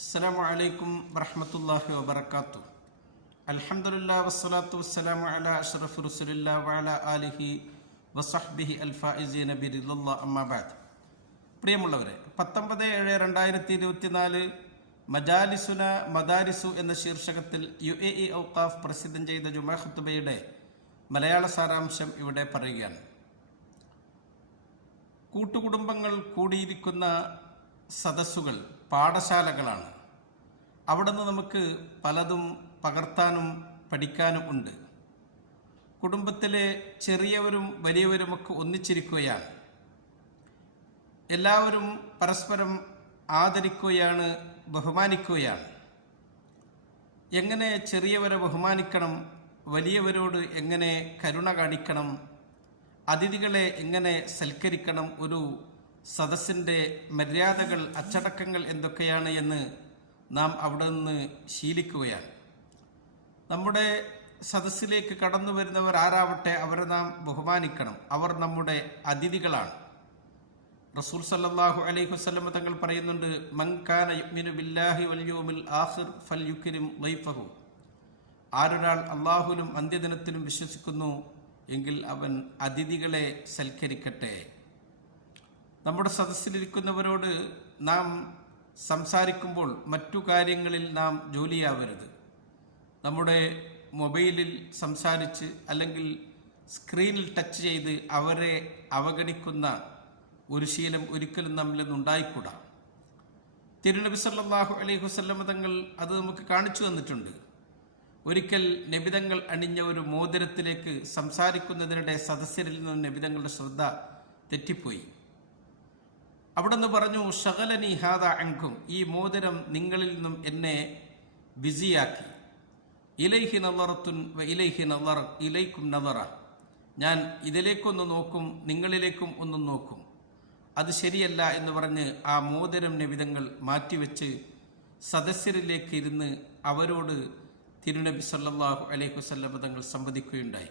അസ്സലാമു അലൈക്കും വറഹ്മത്തുള്ളാഹി വബറകാതുഹു. അൽഹംദുലില്ലാഹി വസ്സലാത്തു വസ്സലാമു അലാ അഷ്റഫി റസൂലില്ലാഹി വഅലാ ആലിഹി വസഹ്ബിഹി അൽഫായിസീന ബിറിദല്ലാഹി അമ്മാ ബഅദ്. പ്രിയമുള്ളവരെ, 19/7/2024 മജാലിസുന മദാരിസു എന്ന ശീർഷകത്തിൽ UAE ഔഖാഫ് പ്രസിദ്ധം ചെയ്ത ജുമാ ഖുതുബയുടെ മലയാള സാരാംശം ഇവിടെ പറയുകയാണ്. കൂട്ടുകുടുംബങ്ങൾ കൂടിയിരിക്കുന്ന സദസ്സുകൾ പാഠശാലകളാണ്. അവിടെ നിന്ന് നമുക്ക് പലതും പകർത്താനും പഠിക്കാനും ഉണ്ട്. കുടുംബത്തിലെ ചെറിയവരും വലിയവരുമൊക്കെ ഒന്നിച്ചിരിക്കുകയാണ്. എല്ലാവരും പരസ്പരം ആദരിക്കുകയാണ്, ബഹുമാനിക്കുകയാണ്. എങ്ങനെ ചെറിയവരെ ബഹുമാനിക്കണം, വലിയവരോട് എങ്ങനെ കരുണ കാണിക്കണം, അതിഥികളെ എങ്ങനെ സൽക്കരിക്കണം, ഒരു സദസ്സിൻ്റെ മര്യാദകൾ, അച്ചടക്കങ്ങൾ എന്തൊക്കെയാണ് എന്ന് നാം അവിടെ നിന്ന് ശീലിക്കുകയാണ്. നമ്മുടെ സദസ്സിലേക്ക് കടന്നു വരുന്നവർ ആരാവട്ടെ, അവരെ നാം ബഹുമാനിക്കണം. അവർ നമ്മുടെ അതിഥികളാണ്. റസൂൽ സല്ലല്ലാഹു അലൈഹി വസല്ലം തങ്ങൾ പറയുന്നുണ്ട്, മൻ കാന യുഅ്മിനു ബില്ലാഹി വൽ യൗമിൽ ആഖിർ ഫൽയുക്രിം ളൈഫഹു. ആരൊരാൾ അല്ലാഹുവിലും അന്ത്യദിനത്തിലും വിശ്വസിക്കുന്നു എങ്കിൽ അവൻ അതിഥികളെ സൽക്കരിക്കട്ടെ. നമ്മുടെ സദസ്സിലിരിക്കുന്നവരോട് നാം സംസാരിക്കുമ്പോൾ മറ്റു കാര്യങ്ങളിൽ നാം ജോലിയാവരുത്. നമ്മുടെ മൊബൈലിൽ സംസാരിച്ച് അല്ലെങ്കിൽ സ്ക്രീനിൽ ടച്ച് ചെയ്ത് അവരെ അവഗണിക്കുന്ന ഒരു ശീലം ഒരിക്കലും നമ്മിൽ നിന്നുണ്ടായിക്കൂടാ. തിരുനബി സല്ലല്ലാഹു അലൈഹി വസല്ലം തങ്ങൾ അത് നമുക്ക് കാണിച്ചു തന്നിട്ടുണ്ട്. ഒരിക്കൽ നബിതങ്ങൾ അണിഞ്ഞ ഒരു മോതിരത്തിലേക്ക് സംസാരിക്കുന്നതിനിടെ സദസ്യരിൽ നിന്നും നബിതങ്ങളുടെ ശ്രദ്ധ തെറ്റിപ്പോയി. അവിടെ നിന്ന് പറഞ്ഞു, ഷഗലനി ഹാദ അൻകും, ഈ മോതിരം നിങ്ങളിൽ നിന്നും എന്നെ ബിസിയാക്കി. ഇലൈഹി നളറത്തുൻ വ ഇലൈഹി നളറ ഇലൈക്കും നളറ, ഞാൻ ഇതിലേക്കൊന്ന് നോക്കും, നിങ്ങളിലേക്കും ഒന്നും നോക്കും. അത് ശരിയല്ല എന്ന് പറഞ്ഞ് ആ മോതിരം നബിതങ്ങൾ മാറ്റിവെച്ച് സദസ്യരിലേക്ക് ഇരുന്ന് അവരോട് തിരുനബി സല്ലല്ലാഹു അലൈഹി വസല്ലം തങ്ങൾ സംവദിക്കുകയുണ്ടായി.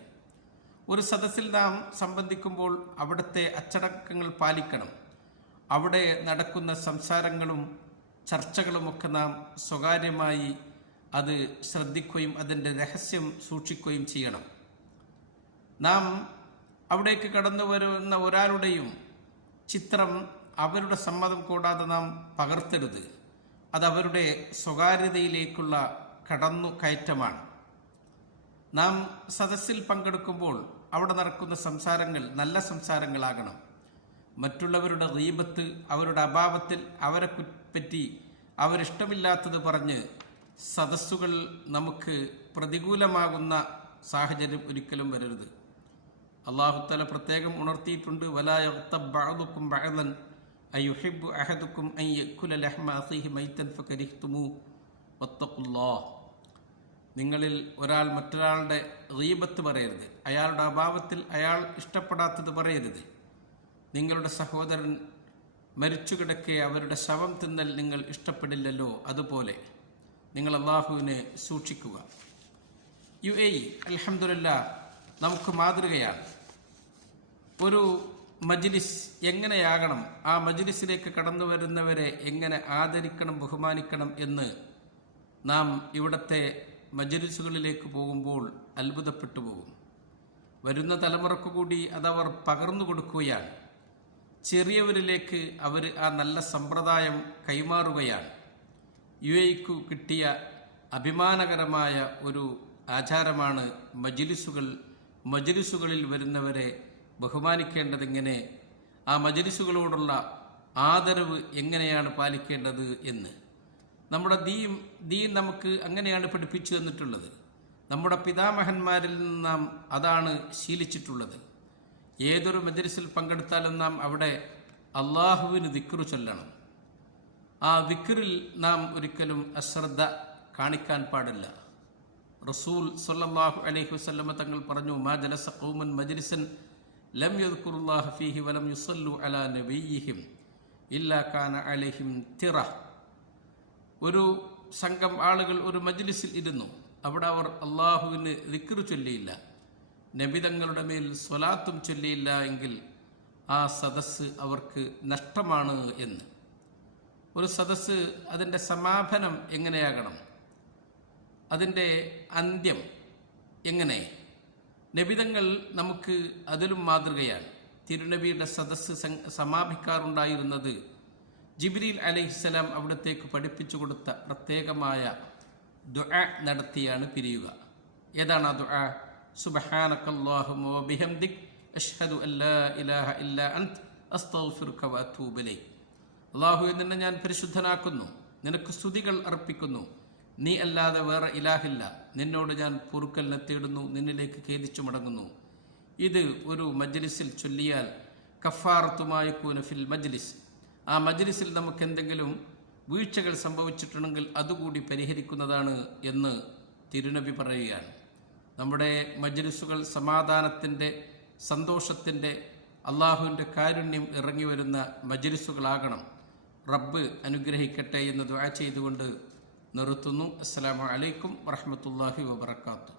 ഒരു സദസ്സിൽ നാം സംബന്ധിക്കുമ്പോൾ അവിടുത്തെ അച്ചടക്കങ്ങൾ പാലിക്കണം. അവിടെ നടക്കുന്ന സംസാരങ്ങളും ചർച്ചകളുമൊക്കെ നാം സ്വകാര്യമായി അത് ശ്രദ്ധിക്കുകയും അതിൻ്റെ രഹസ്യം സൂക്ഷിക്കുകയും ചെയ്യണം. നാം അവിടേക്ക് കടന്നു വരുന്ന ഒരാളുടെയും ചിത്രം അവരുടെ സമ്മതം കൂടാതെ നാം പകർത്തരുത്. അത് അവരുടെ സ്വകാര്യതയിലേക്കുള്ള കടന്നു കയറ്റമാണ്. നാം സദസ്സിൽ പങ്കെടുക്കുമ്പോൾ അവിടെ നടക്കുന്ന സംസാരങ്ങൾ നല്ല സംസാരങ്ങളാകണം. മറ്റുള്ളവരുടെ ഗീബത്ത്, അവരുടെ അഭാവത്തിൽ അവരെ പറ്റി അവരിഷ്ടമില്ലാത്തത് പറഞ്ഞ് സദസ്സുകൾ നമുക്ക് പ്രതികൂലമാകുന്ന സാഹചര്യം ഒരിക്കലും വരരുത്. അല്ലാഹു തആല പ്രത്യേകം ഉണർത്തിയിട്ടുണ്ട്, വലാ യഗ്തബ് ബഅദുകും ബഅദൻ അയുഹിബ്ബു അഹദുകും അൻ യഅകുല ലഹ്മ അഖീഹി മൈതൻ ഫകരിഹ്തുമു വത്തഖുല്ലാഹ്. നിങ്ങളിൽ ഒരാൾ മറ്റൊരാളുടെ ഗീബത്ത് പറയരുത്, അയാളുടെ അഭാവത്തിൽ അയാൾ ഇഷ്ടപ്പെടാത്തത് പറയരുത്. നിങ്ങളുടെ സഹോദരൻ മരിച്ചു കിടക്കെ അവരുടെ ശവം തിന്നൽ നിങ്ങൾ ഇഷ്ടപ്പെടില്ലല്ലോ, അതുപോലെ നിങ്ങൾ അല്ലാഹുവിനെ സൂക്ഷിക്കുക. UAE അൽഹംദുലില്ലാഹ് നമുക്ക് മാതൃകയാണ്. ഒരു മജ്ലിസ് എങ്ങനെയാകണം, ആ മജ്ലിസിലേക്ക് കടന്നു വരുന്നവരെ എങ്ങനെ ആദരിക്കണം, ബഹുമാനിക്കണം എന്ന് നാം ഇവിടുത്തെ മജ്ലിസുകളിലേക്ക് പോകുമ്പോൾ അത്ഭുതപ്പെട്ടു പോകും. വരുന്ന തലമുറക്ക് കൂടി അതവർ പകർന്നു കൊടുക്കുകയാണ്. ചെറിയവരിലേക്ക് അവർ ആ നല്ല സമ്പ്രദായം കൈമാറുകയാണ്. UAEക്ക് കിട്ടിയ അഭിമാനകരമായ ഒരു ആചാരമാണ് മജ്ലിസുകളിൽ വരുന്നവരെ ബഹുമാനിക്കേണ്ടതെങ്ങനെ, ആ മജ്ലിസുകളോടുള്ള ആദരവ് എങ്ങനെയാണ് പാലിക്കേണ്ടത് എന്ന്. നമ്മുടെ ദീൻ നമുക്ക് അങ്ങനെയാണ് പഠിപ്പിച്ചു തന്നിട്ടുള്ളത്. നമ്മുടെ പിതാമഹന്മാരിൽ നിന്ന് നാം അതാണ് ശീലിച്ചിട്ടുള്ളത്. ഏതൊരു മജ്ലിസിൽ പങ്കെടുത്താലും നാം അവിടെ അള്ളാഹുവിന് ദിക്റ് ചൊല്ലണം. ആ ദിക്റിൽ നാം ഒരിക്കലും അശ്രദ്ധ കാണിക്കാൻ പാടില്ല. റസൂൽ സല്ലല്ലാഹു അലൈഹി വസല്ലം തങ്ങൾ പറഞ്ഞു, മാ ജലസ ഖൗമുൻ മജ്ലിസൻ ലം യദ്കുറുല്ലാഹ ഫീഹി വലം യുസല്ലു അലാ നബിയ്യിഹിം ഇല്ലാ കാന അലൈഹിം തിറ. ഒരു സംഘം ആളുകൾ ഒരു മജ്ലിസിൽ ഇരുന്നു, അവിടെ അവർ അള്ളാഹുവിന് ദിക്റ് ചൊല്ലിയില്ല, നബിതങ്ങളുടെ മേൽ സ്വലാത്തും ചൊല്ലിയില്ല എങ്കിൽ ആ സദസ്സ് അവർക്ക് നഷ്ടമാണ് എന്ന്. ഒരു സദസ്സ് അതിൻ്റെ സമാപനം എങ്ങനെയാകണം, അതിൻ്റെ അന്ത്യം എങ്ങനെ? നബിതങ്ങൾ നമുക്ക് അതിലും മാതൃകയാണ്. തിരുനബിയുടെ സദസ്സ് സമാപിക്കാറുണ്ടായിരുന്നത് ജിബ്രീൽ അലൈഹിസ്സലാം അവിടത്തേക്ക് പഠിപ്പിച്ചു കൊടുത്ത പ്രത്യേകമായ ദുആ നടത്തിയാണ് പിരിയുക. ഏതാണ് ആ ദുആ? സുബ്ഹാനകല്ലാഹുമ്മ വബിഹംദിക് അഷ്ഹദു അല്ലാ ഇലാഹ ഇല്ലാ അൻത അസ്തഗ്ഫിറുക വഅതൂബു ഇലൈക്. അല്ലാഹുവേ, നിന്നെ ഞാൻ പരിശുദ്ധനാക്കുന്നു, നിനക്ക് സ്തുതികൾ അർപ്പിക്കുന്നു, നീ അല്ലാതെ വേറെ ഇലാഹില്ല, നിന്നോട് ഞാൻ പൊറുക്കലിനെ തേടുന്നു, നിന്നിലേക്ക് ഖേദിച്ചു മടങ്ങുന്നു. ഇത് ഒരു മജ്ലിസിൽ ചൊല്ലിയാൽ കഫാറത്തുമായി കൂന ഫിൽ മജ്ലിസ്, ആ മജ്ലിസിൽ നമുക്ക് എന്തെങ്കിലും വീഴ്ചകൾ സംഭവിച്ചിട്ടുണ്ടെങ്കിൽ അതുകൂടി പരിഹരിക്കുന്നതാണ് എന്ന് തിരുനബി പറയുകയാണ്. നമ്മുടെ മജ്ലിസുകൾ സമാധാനത്തിൻ്റെ, സന്തോഷത്തിൻ്റെ, അള്ളാഹുവിൻ്റെ കാരുണ്യം ഇറങ്ങി വരുന്ന മജ്ലിസുകളാകണം. റബ്ബ് അനുഗ്രഹിക്കട്ടെ എന്ന് ദുആ ചെയ്തുകൊണ്ട് നിർത്തുന്നു. അസ്സലാമു അലൈക്കും വറഹ്മത്തുള്ളാഹി വബറകാതുഹു.